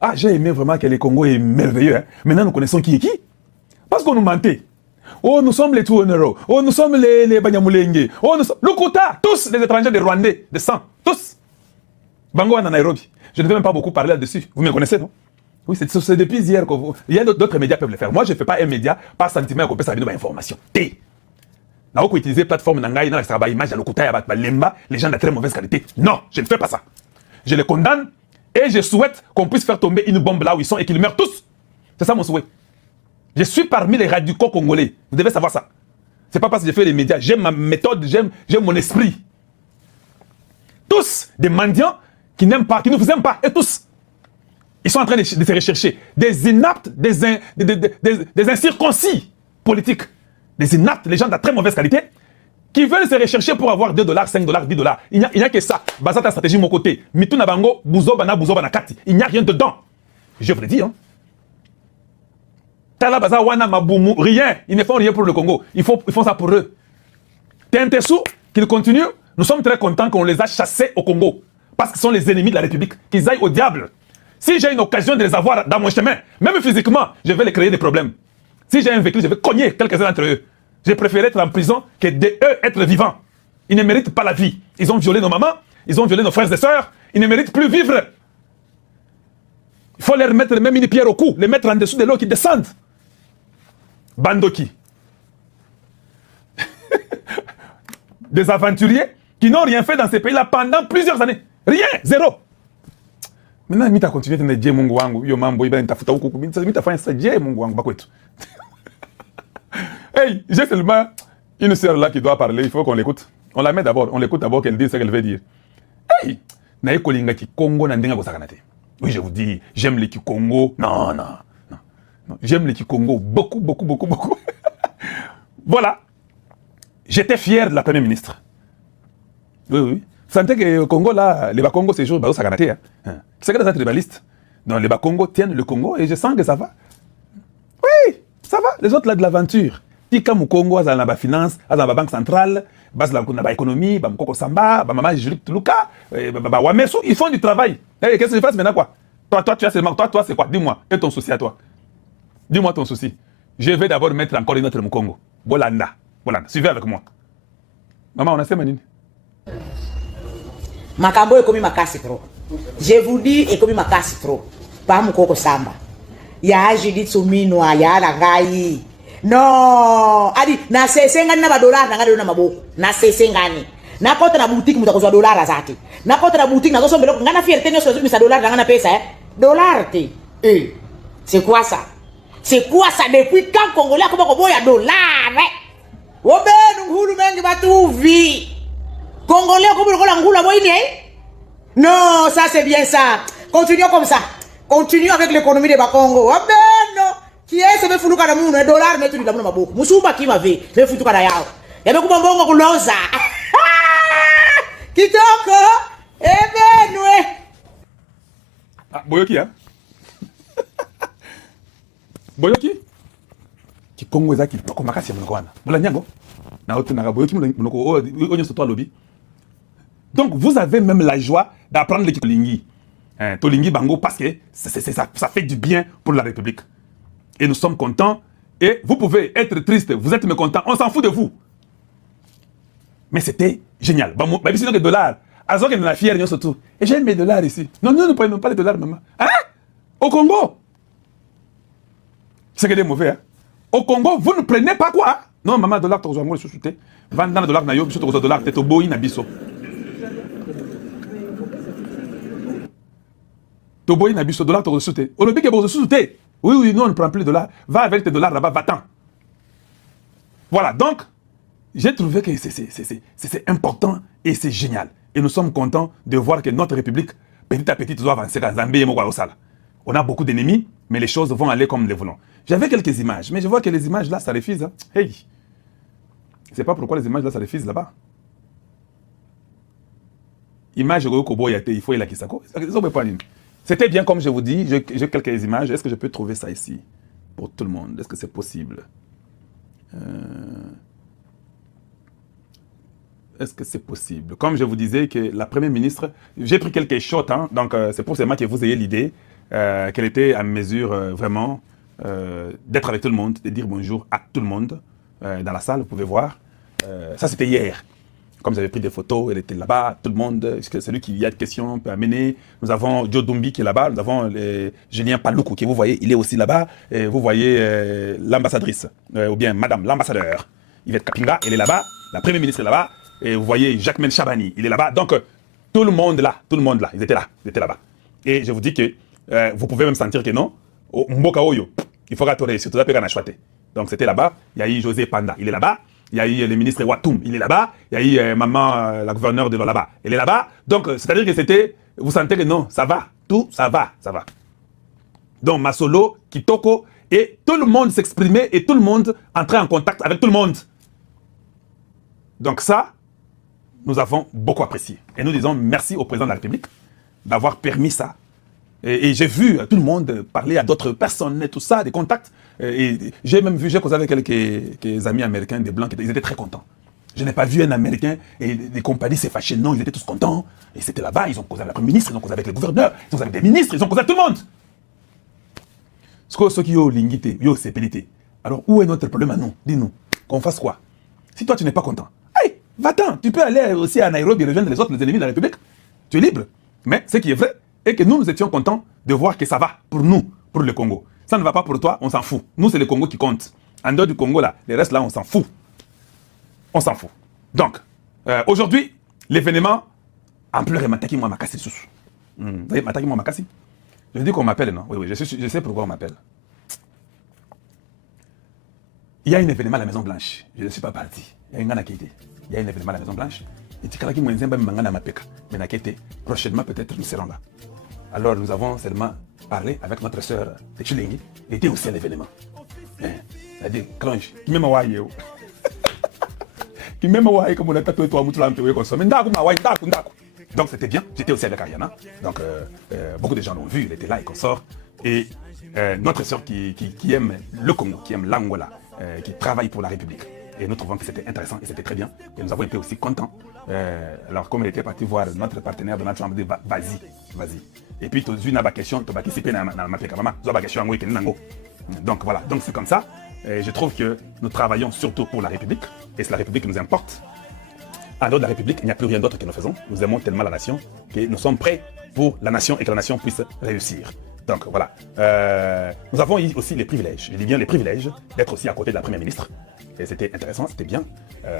Ah, j'ai aimé vraiment que le Congo est merveilleux. Hein. Maintenant, nous connaissons qui est qui. Parce qu'on nous mentait. Oh, nous sommes les Touonero. Oh, nous sommes les Banyamulenge. Oh, nous sommes... Lukuta, tous les étrangers des Rwandais, de sang, tous. Bango en Nairobi. Je ne vais même pas beaucoup parler là-dessus. Vous me connaissez, non? Oui, c'est depuis hier que vous... Il y a d'autres médias qui peuvent le faire. Moi, je ne fais pas un média par sentiment qu'on peut savoir une information. T. Là, on peut utiliser plateforme Nangaï, dans la image, les gens de très mauvaise qualité. Non, je ne fais pas ça. Je les condamne et je souhaite qu'on puisse faire tomber une bombe là où ils sont et qu'ils meurent tous. C'est ça mon souhait. Je suis parmi les radicaux congolais. Vous devez savoir ça. C'est pas parce que j'ai fait les médias. J'aime ma méthode, j'aime mon esprit. Tous des mendiants qui n'aiment pas, qui ne vous aiment pas. Et tous. Ils sont en train de se rechercher. Des inaptes, des incirconcis politiques. Des inaptes, les gens de très mauvaise qualité, qui veulent se rechercher pour avoir 2 $, 5 $, 10 $. Il n'y a que ça. Basat ta stratégie de mon côté. Mituna bango, bouzo bana kati. Il n'y a rien dedans. Je vous le dis, hein. Tala baza wana maboumou, rien. Ils ne font rien pour le Congo. Ils font ça pour eux. Tentessou, qu'ils continuent. Nous sommes très contents qu'on les a chassés au Congo. Parce qu'ils sont les ennemis de la République. Qu'ils aillent au diable. Si j'ai une occasion de les avoir dans mon chemin, même physiquement, je vais les créer des problèmes. Si j'ai un véhicule, je vais cogner quelques-uns d'entre eux. J'ai préféré être en prison que d'eux être vivants. Ils ne méritent pas la vie. Ils ont violé nos mamans, ils ont violé nos frères et sœurs. Ils ne méritent plus vivre. Il faut leur mettre même une pierre au cou, les mettre en dessous de l'eau qui descendent. Bandoki. Des aventuriers qui n'ont rien fait dans ces pays-là pendant plusieurs années. Rien, zéro. Maintenant, mita continue de dire Mungu wangu, yo mambo iba nitafuta huko, mita fanya ça je Mungu wangu bakwetu. Hey, j'ai seulement une sœur là qui doit parler, il faut qu'on l'écoute. On la met d'abord, on l'écoute d'abord qu'elle dise ce qu'elle veut dire. Hey, nae kolinga ki Congo na ndenga kosakana te. Oui, je vous dis, j'aime les Congo. Non. J'aime les Congo beaucoup. Voilà. J'étais fier de la première ministre. Oui. Vous sentez que le Congo, là, les Bakongo, c'est juste ça ganaté. C'est que des tribalistes. Donc les Bakongo tiennent le Congo et je sens que ça va. Oui, ça va. Les autres, là, de l'aventure. Tika Mukongo, dans la finance, dans la banque centrale, dans la économie, dans la Samba, dans la Julie Tuluka, dans Wameso, ils font du travail. Qu'est-ce que je fais maintenant, quoi? Toi, tu as seulement. Toi, c'est quoi? Dis-moi. Quel est ton souci à toi? Dis-moi ton souci. Je vais d'abord mettre encore une autre Mukongo. Bolanda. Suivez avec moi. Maman, on a fait manine. Makambo ekomi makasi trop. Je vous dis ekomi makasi trop. Pa mukoko samba. Ya Judith Suminwa ya Rangai. No, adi na sesengani na $, na ngado na maboko. Na sesengani. Na kota na boutique mutakozwa $, zati. Na kota na boutique na zosombelo ngana fierté nyoso zobimisa $, na ngana pesa $, te. C'est quoi ça? C'est quoi ça depuis quand Congolais akoma koboya $? Obenu ngulu mengi batuvi. Congolais comme le ngula boyini. Non, ça c'est bien ça. Continuons comme ça. Continuons avec l'économie de Bakongo. Obenu qui est ce fuluka na munu $, metu na munu maboko. Musumba ki mave, me futuka na yao. Yabe kubongo kuloza. Kitoko. Ebenu. Ah, Boyoki hein? Boyoki? Ki Congo ezaki toko makasi ya mwana. Bula nyango. Na otunaka Boyoki munoko onyo soto lobby. Donc vous avez même la joie d'apprendre le Tolingi. Tolingi Bango parce que ça fait du bien pour la République. Et nous sommes contents. Et vous pouvez être triste, vous êtes mécontent, on s'en fout de vous. Mais c'était génial. Mais sinon que $. Alors qu'on est fier, surtout. Et j'ai mes $, ici. Non, nous ne prenons pas les $, maman. Hein? Au Congo. C'est que des mauvais. Hein? Au Congo, vous ne prenez pas quoi? Non, maman, $, tu as besoin de sous-souter. Vendant $, na yo, tu as besoin de $, tu as besoin de $, Toboy n'a biso $, tu souté. Au lobby que vous souté. Oui, non, on ne prend plus de $. Va avec tes $, là-bas, va-t'en. Voilà, donc, j'ai trouvé que c'est important et c'est génial. Et nous sommes contents de voir que notre République, petit à petit, doit avancer dans Zambie et Mokwa. On a beaucoup d'ennemis, mais les choses vont aller comme nous le voulons. J'avais quelques images, mais je vois que les images là, ça refuse. Hein. Hey! C'est pas pourquoi les images là, ça refuse là-bas. Image de Koboyate, il faut y la Kisako. C'était bien comme je vous dis, j'ai quelques images. Est-ce que je peux trouver ça ici pour tout le monde? Est-ce que c'est possible? Est-ce que c'est possible? Comme je vous disais que la première ministre, j'ai pris quelques shots, hein, donc c'est pour seulement que vous ayez l'idée. qu'elle était en mesure vraiment d'être avec tout le monde, de dire bonjour à tout le monde dans la salle, vous pouvez voir. Ça, c'était hier. Comme j'avais pris des photos, elle était là-bas, tout le monde, celui qui a des questions peut amener. Nous avons Joe Dumbi qui est là-bas, nous avons Julien Paloukou qui, vous voyez, il est aussi là-bas. Et vous voyez l'ambassadrice, ou bien madame l'ambassadeur, Yvette Kapinga, elle est là-bas, la première ministre est là-bas. Et vous voyez Jacqueline Chabani, il est là-bas. Donc, tout le monde là, ils étaient là-bas. Et je vous dis que vous pouvez même sentir que non, Mboka Oyo, il faut que surtout donc c'était là-bas, il y a eu José Panda, il est là-bas. Il y a eu le ministre Watoum, il est là-bas. Il y a eu maman, la gouverneure de là-bas, elle est là-bas. Donc, c'est-à-dire que c'était, vous sentez que non, ça va, tout, ça va. Donc, Masolo, Kitoko, et tout le monde s'exprimait et tout le monde entrait en contact avec tout le monde. Donc ça, nous avons beaucoup apprécié. Et nous disons merci au président de la République d'avoir permis ça. Et j'ai vu tout le monde parler à d'autres personnes et tout ça, des contacts. Et j'ai même vu, j'ai causé avec quelques amis américains, des blancs, ils étaient très contents. Je n'ai pas vu un Américain et des compagnies s'est fâché. Non, ils étaient tous contents. Et c'était là-bas, ils ont causé avec le Premier ministre, ils ont causé avec le gouverneur, ils ont causé avec des ministres, ils ont causé avec tout le monde. Ce qui est lingité, c'est pénité. Alors, où est notre problème à nous? Dis-nous, qu'on fasse quoi? Si toi, tu n'es pas content, hey, va-t'en. Tu peux aller aussi à Nairobi et rejoindre les autres, les ennemis de la République. Tu es libre. Mais ce qui est vrai, et que nous étions contents de voir que ça va pour nous, pour le Congo. Ça ne va pas pour toi, on s'en fout. Nous, c'est le Congo qui compte. En dehors du Congo, là, les restes là, on s'en fout. On s'en fout. Donc, aujourd'hui, l'événement, en pleurs et Mataki moi Makassi sous. Vous voyez, Mataki moi Makassi. Je dis qu'on m'appelle, non? Oui, je sais pourquoi on m'appelle. Il y a un événement à la Maison Blanche. Je ne suis pas parti. Il y a un événement à la Maison Blanche. Et tu as dit prochainement, peut-être, nous serons là. Alors, nous avons seulement parlé avec notre sœur de Chilingi. Elle était aussi à l'événement. Elle a dit, Clanche, qui m'aime à qui m'aime à comme on a tatoué toi, Moutoulam, tu veux consommer. Donc, c'était bien. J'étais aussi avec Ariana. Donc, beaucoup de gens l'ont vu. Elle était là et consort. Et notre sœur qui aime le Congo, qui aime l'Angola, qui travaille pour la République. Et nous trouvons que c'était intéressant et c'était très bien. Et nous avons été aussi contents. Alors, comme elle était partie voir notre partenaire Donald Trump, vas-y. Et puis, tu as eu une question, tu as participé à ma maman. Donc voilà, donc c'est comme ça. Et je trouve que nous travaillons surtout pour la République. Et c'est la République qui nous importe. En dehors de la République, il n'y a plus rien d'autre que nous faisons. Nous aimons tellement la nation que nous sommes prêts pour la nation et que la nation puisse réussir. Donc voilà. Nous avons aussi les privilèges, je dis bien les privilèges, d'être aussi à côté de la Première ministre. Et c'était intéressant, c'était bien,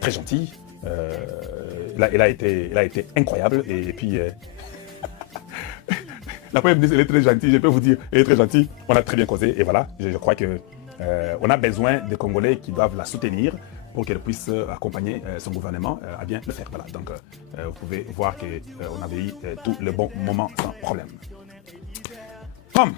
très gentil. Elle a été incroyable. Et puis, la Première ministre, elle est très gentille, je peux vous dire, elle est très gentille. On a très bien causé. Et voilà, je crois qu'on a besoin des Congolais qui doivent la soutenir pour qu'elle puisse accompagner son gouvernement à bien le faire. Voilà, donc vous pouvez voir qu'on avait eu tout le bon moment sans problème.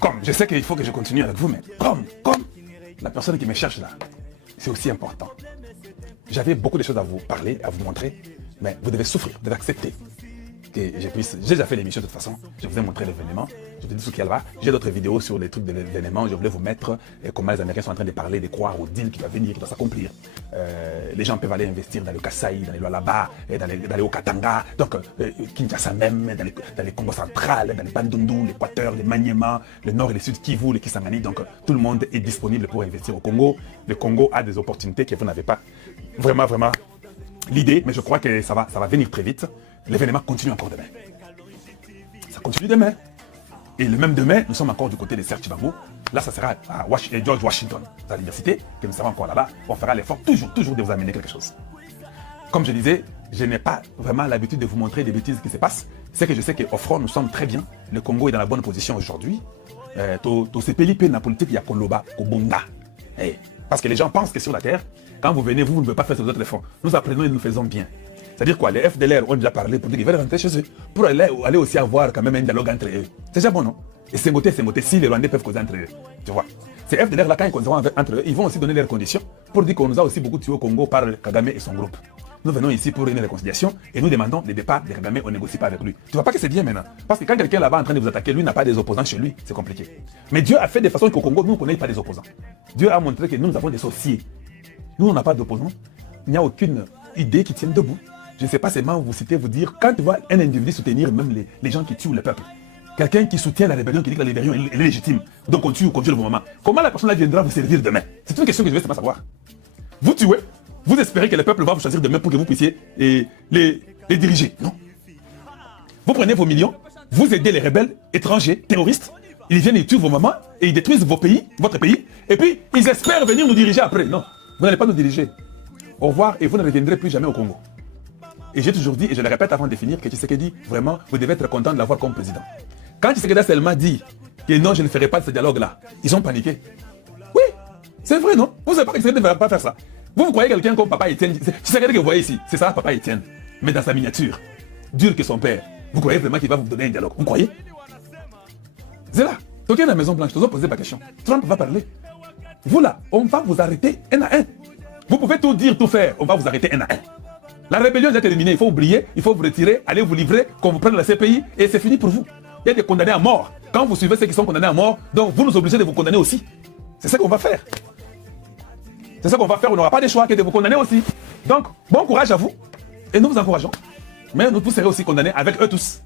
Comme, je sais qu'il faut que je continue avec vous, mais comme la personne qui me cherche là, c'est aussi important. J'avais beaucoup de choses à vous parler, à vous montrer, mais vous devez souffrir, vous devez accepter que je puisse. J'ai déjà fait l'émission de toute façon, je vous ai montré l'événement, je vous ai dit ce qu'il y a là. J'ai d'autres vidéos sur les trucs de l'événement, je voulais vous mettre comment les Américains sont en train de parler, de croire au deal qui va venir, qui doit s'accomplir. Les gens peuvent aller investir dans le Kasaï, dans les Lualaba, dans les Okatanga, donc Kinshasa même, dans les Congo central, dans les Bandundu, l'Équateur, les Maniema, le Nord et le Sud Kivu, les Kisangani. Donc tout le monde est disponible pour investir au Congo. Le Congo a des opportunités que vous n'avez pas vraiment l'idée, mais je crois que ça va venir très vite. L'événement continue encore demain. Ça continue demain. Et le même demain, nous sommes encore du côté de Serge Chibango. Là, ça sera à George Washington, à l'université, que nous serons encore là-bas. On fera l'effort toujours de vous amener quelque chose. Comme je disais, je n'ai pas vraiment l'habitude de vous montrer des bêtises qui se passent. C'est que je sais qu'au front, nous sommes très bien. Le Congo est dans la bonne position aujourd'hui. Tout ce pays dans la politique, il y a Koloba, Kobonga. Parce que les gens pensent que sur la terre, quand vous venez, vous ne pouvez pas faire ce que vous êtes les fonds. Nous apprenons et nous faisons bien. C'est-à-dire quoi? Les FDLR ont déjà parlé pour dire qu'ils veulent rentrer chez eux, pour aller aussi avoir quand même un dialogue entre eux. C'est déjà bon, non? Et c'est moté, si les Rwandais peuvent causer entre eux. Tu vois? Ces FDLR là, quand ils causeront entre eux, ils vont aussi donner leurs conditions pour dire qu'on nous a aussi beaucoup tué au Congo par Kagame et son groupe. Nous venons ici pour une réconciliation et nous demandons le départ de Kagame, on ne négocie pas avec lui. Tu vois pas que c'est bien maintenant? Parce que quand quelqu'un là-bas est en train de vous attaquer, lui n'a pas des opposants chez lui, c'est compliqué. Mais Dieu a fait de façon qu'au Congo, nous ne connaissons pas des opposants. Dieu a montré que nous avons des associés. Nous, on n'a pas d'opposants. Il n'y a aucune idée qui tienne debout. Je ne sais pas seulement vous citer, vous dire, quand tu vois un individu soutenir même les gens qui tuent le peuple, quelqu'un qui soutient la rébellion, qui dit que la rébellion elle est légitime, donc on tue le moment. Comment la personne là viendra vous servir demain? C'est une question que je veux seulement savoir. Vous tuez, vous espérez que le peuple va vous choisir demain pour que vous puissiez les diriger. Non. Vous prenez vos millions, vous aidez les rebelles étrangers, terroristes, ils viennent, ils tuent vos mamans et ils détruisent vos pays, votre pays, et puis ils espèrent venir nous diriger après. Non, vous n'allez pas nous diriger. Au revoir et vous ne reviendrez plus jamais au Congo. Et j'ai toujours dit, et je le répète avant de finir, que Tshisekedi, vraiment, vous devez être content de l'avoir comme président. Quand Tshisekedi seulement dit que non, je ne ferai pas de ce dialogue-là, ils ont paniqué. Oui, c'est vrai, non? Vous ne savez pas que Tshisekedi ne va pas faire ça. Vous croyez quelqu'un comme Papa Etienne, Tshisekedi que vous voyez ici, c'est ça Papa Etienne, mais dans sa miniature, dur que son père. Vous croyez vraiment qu'il va vous donner un dialogue? Vous croyez? C'est là. Toquez dans la Maison Blanche, je vous posez ma question. Trump va parler. Vous là, on va vous arrêter un à un. Vous pouvez tout dire, tout faire, on va vous arrêter un à un. La rébellion est terminée, il faut oublier, il faut vous retirer, aller vous livrer, qu'on vous prenne la CPI et c'est fini pour vous. Il y a des condamnés à mort. Quand vous suivez ceux qui sont condamnés à mort, donc vous nous obligez de vous condamner aussi. C'est ça qu'on va faire. C'est ça qu'on va faire, on n'aura pas de choix que de vous condamner aussi. Donc, bon courage à vous et nous vous encourageons. Mais vous serez aussi condamnés avec eux tous.